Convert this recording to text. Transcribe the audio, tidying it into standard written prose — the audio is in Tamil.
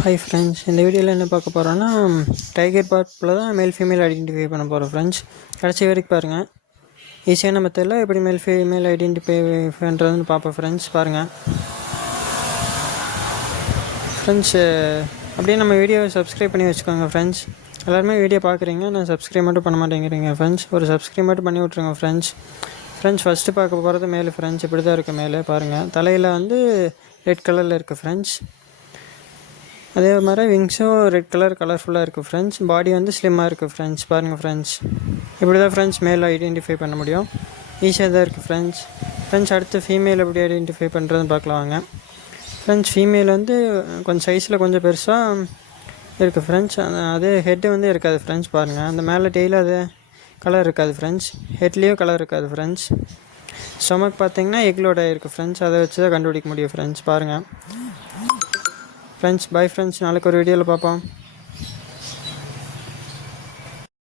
ஹாய் ஃப்ரெண்ட்ஸ், இந்த வீடியோவில் என்ன பார்க்க போகிறோன்னா டைகர் பார்க்கில் தான் மேல் ஃபீமேல் ஐடென்டிஃபை பண்ண போகிறோம் ஃப்ரெண்ட்ஸ். கடைசி வரைக்கும் பாருங்கள். ஈஸியான மெத்தடில் எப்படி மேல் ஃபீமேல் ஐடென்டிஃபை பண்ணுறதுன்னு பார்ப்போம் ஃப்ரெண்ட்ஸ். பாருங்கள் ஃப்ரெண்ட்ஸ், அப்படியே நம்ம வீடியோவை சப்ஸ்கிரைப் பண்ணி வச்சுக்கோங்க ஃப்ரெண்ட்ஸ். எல்லாருமே வீடியோ பார்க்குறீங்க, நான் சப்ஸ்கிரைப் மட்டும் பண்ண மாட்டேங்கிறீங்க ஃப்ரெண்ட்ஸ். ஒரு சப்ஸ்கிரைப் மட்டும் பண்ணி விட்ருங்க ஃப்ரெண்ட்ஸ். ஃபஸ்ட்டு பார்க்க போகிறது மேலே ஃப்ரெண்ட்ஸ். இப்படி தான் இருக்குது மேலே பாருங்கள். தலையில் வந்து ரெட் கலரில் இருக்குது ஃப்ரெண்ட்ஸ். அதே மாதிரி விங்ஸும் ரெட் கலர்ஃபுல்லாக இருக்குது ஃப்ரெண்ட்ஸ். பாடி வந்து ஸ்லிம்மாக இருக்குது ஃப்ரெண்ட்ஸ். பாருங்கள் ஃப்ரெண்ட்ஸ், இப்படி தான் ஃப்ரெண்ட்ஸ் மேல் ஐடென்டிஃபை பண்ண முடியும். ஈஸியாக தான் இருக்குது ஃப்ரெண்ட்ஸ். அடுத்து ஃபீமேல் எப்படி ஐடென்டிஃபை பண்ணுறதுன்னு பார்க்கலாம் வாங்க ஃப்ரெண்ட்ஸ். ஃபீமேல் வந்து கொஞ்சம் சைஸில் கொஞ்சம் பெருசாக இருக்குது ஃப்ரெண்ட்ஸ். அதே ஹெட்டு வந்து இருக்காது ஃப்ரெண்ட்ஸ். பாருங்கள், அந்த மேலே டெய்லியும் அது கலர் இருக்காது ஃப்ரெண்ட்ஸ். ஹெட்லேயும் கலர் இருக்காது ஃப்ரெண்ட்ஸ். ஸ்டொமக் பார்த்தீங்கன்னா எக்லோட இருக்குது ஃப்ரெண்ட்ஸ். அதை வச்சு தான் கண்டுபிடிக்க முடியும் ஃப்ரெண்ட்ஸ். பாருங்கள் ஃப்ரெண்ட்ஸ், பை ஃப்ரெண்ட்ஸ். நாளைக்கு ஒரு வீடியோவில் பார்ப்போம்.